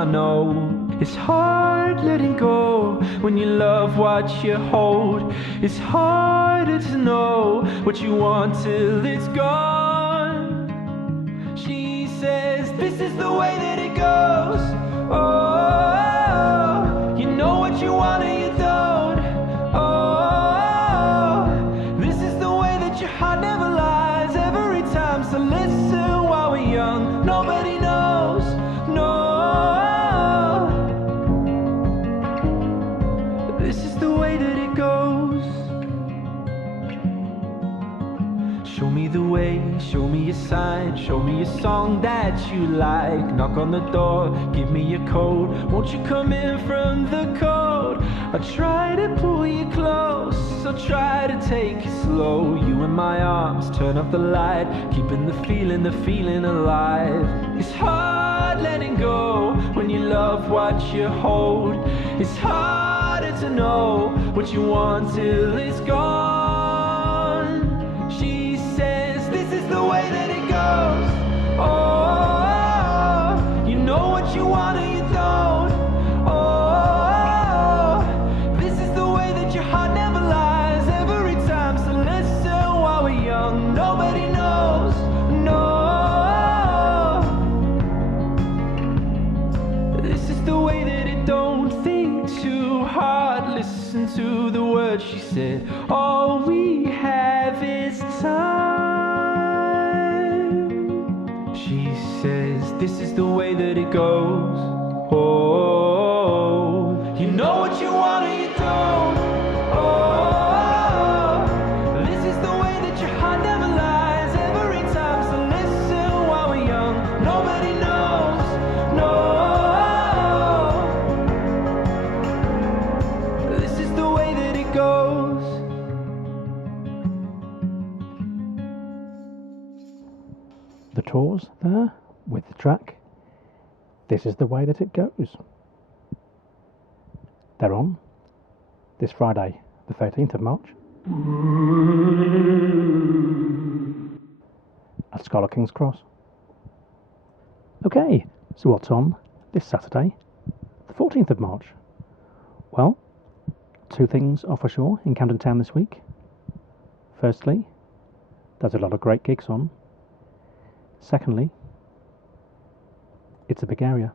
know. It's hard letting go when you love what you hold. It's harder to know what you want till it's gone. She says this is the way that it goes. Oh, you know what you want and you don't. Oh, this is the way that your heart never lies every time. So listen while we're young. Nobody knows. No. This is the way that it goes. Show me a song that you like. Knock on the door, give me your code. Won't you come in from the cold? I try to pull you close, I try to take it slow. You in my arms, turn off the light, keeping the feeling alive. It's hard letting go when you love what you hold. It's harder to know what you want till it's gone. She says this is the way that it goes. Oh, you know what you want and you don't. Oh, this is the way that your heart never lies every time. So listen while we're young, nobody knows. No, this is the way that it don't think too hard. Listen to the words she said. All we have is time. She says this is the way that it goes. Oh, you know what you want and you don't. Oh, this is the way that your heart never lies every time. So listen while we're young, nobody knows. No, this is the way that it goes. The tours there with the track. This is the way that it goes. They're on this Friday, the 13th of March, at Scala King's Cross. Okay, so what's on this Saturday, the 14th of March? Well, two things are for sure in Camden Town this week. Firstly, there's a lot of great gigs on. Secondly, it's a big area.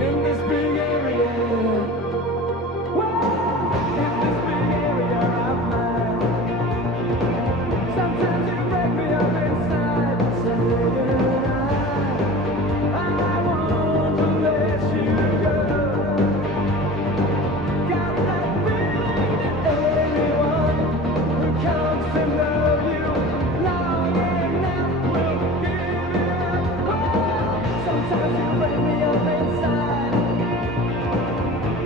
in this big area. In this big area of mine. Sometimes you break me up inside. Say I want to let you go. Got that feeling that anyone who comes to know you long enough will give it up. Sometimes you break me up inside.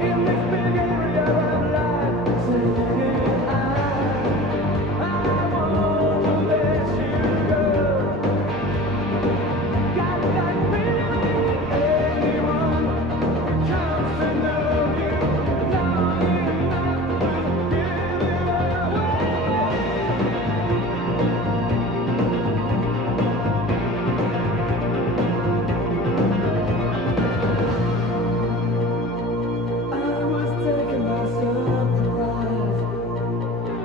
In this big area of life, say I want to let you go. Got that feeling that anyone who comes to know you long enough will give it away. I was taken by surprise.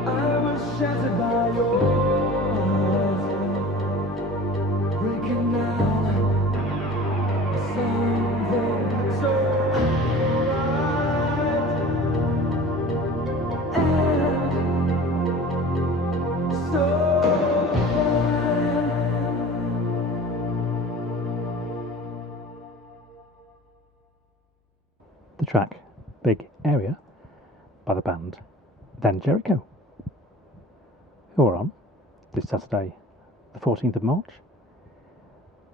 I was shattered by your eyes, breaking down something so right and so fine. The track Big Area by the band Then Jericho, who are on this Saturday, the 14th of March,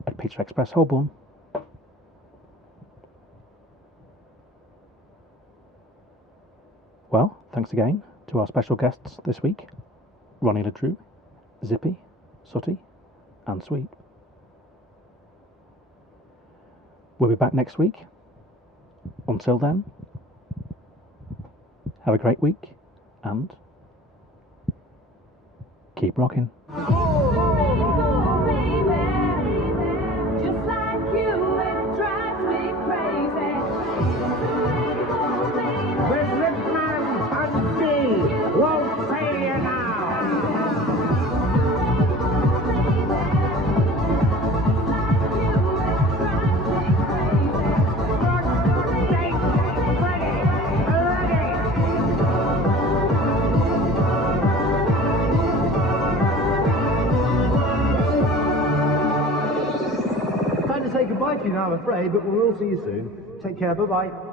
at Pizza Express Holborn. Well, thanks again to our special guests this week, Ronnie LeDrew, Zippy, Sooty, and Sweet. We'll be back next week. Until then, have a great week and keep rocking. Just like you, it drives me crazy. With Rickman Hunty, won't fail you now. Time to say goodbye to you now, I'm afraid, but we'll all see you soon. Take care, bye-bye.